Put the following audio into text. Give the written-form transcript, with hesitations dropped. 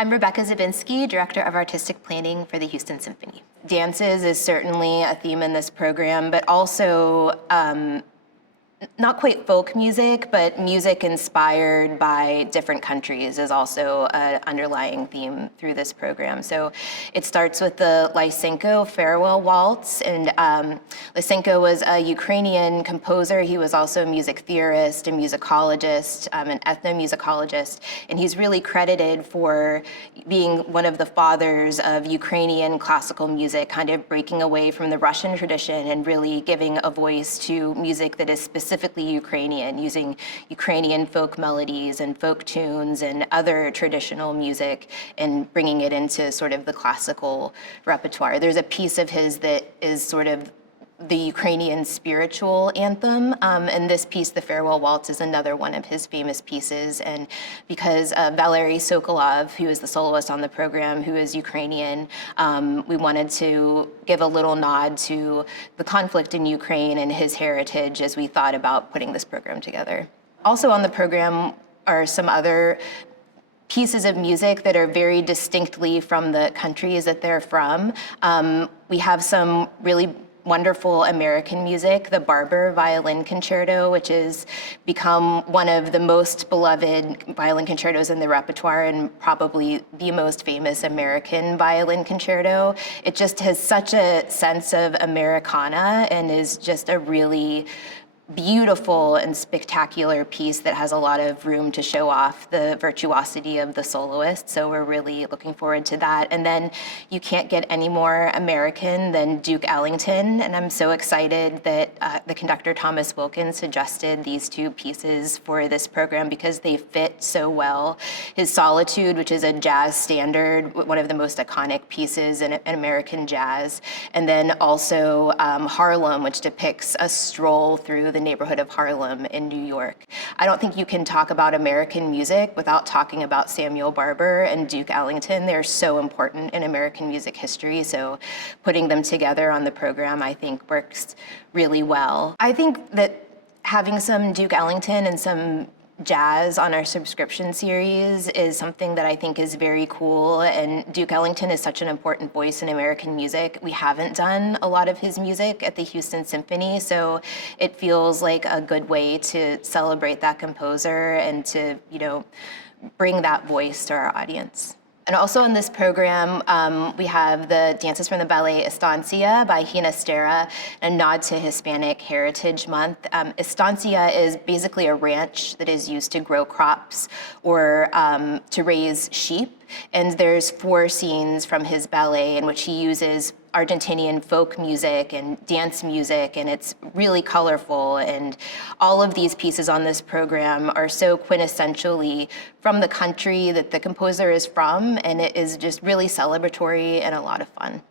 I'm Rebecca Zabinski, Director of Artistic Planning for the Houston Symphony. Dances is certainly a theme in this program, but also not quite folk music, but music inspired by different countries is also an underlying theme through this program. So it starts with the Lysenko Farewell Waltz, and Lysenko was a Ukrainian composer. He was also a music theorist, a musicologist, an ethnomusicologist, and he's really credited for being one of the fathers of Ukrainian classical music, kind of breaking away from the Russian tradition and really giving a voice to music that is specifically Ukrainian, using Ukrainian folk melodies and folk tunes and other traditional music and bringing it into sort of the classical repertoire. There's a piece of his that is sort of the Ukrainian spiritual anthem, and this piece, the Farewell Waltz, is another one of his famous pieces. And because Valery Sokolov, who is the soloist on the program, who is Ukrainian, we wanted to give a little nod to the conflict in Ukraine and his heritage as we thought about putting this program together. Also on the program are some other pieces of music that are very distinctly from the countries that they're from. We have some really wonderful American music, the Barber Violin Concerto, which has become one of the most beloved violin concertos in the repertoire and probably the most famous American violin concerto. It just has such a sense of Americana and is just a really beautiful and spectacular piece that has a lot of room to show off the virtuosity of the soloist. So we're really looking forward to that. And then you can't get any more American than Duke Ellington. And I'm so excited that the conductor Thomas Wilkins suggested these two pieces for this program because they fit so well. His Solitude, which is a jazz standard, one of the most iconic pieces in American jazz. And then also Harlem, which depicts a stroll through the neighborhood of Harlem in New York. I don't think you can talk about American music without talking about Samuel Barber and Duke Ellington. They're so important in American music history, so putting them together on the program, I think, works really well. I think that having some Duke Ellington and some jazz on our subscription series is something that I think is very cool, and Duke Ellington is such an important voice in American music. We haven't done a lot of his music at the Houston Symphony, so it feels like a good way to celebrate that composer and to, bring that voice to our audience. And also in this program, we have the dances from the ballet Estancia by Ginastera, a nod to Hispanic Heritage Month. Estancia is basically a ranch that is used to grow crops or to raise sheep. And there's 4 scenes from his ballet in which he uses Argentinian folk music and dance music, and it's really colorful. And all of these pieces on this program are so quintessentially from the country that the composer is from, and it is just really celebratory and a lot of fun.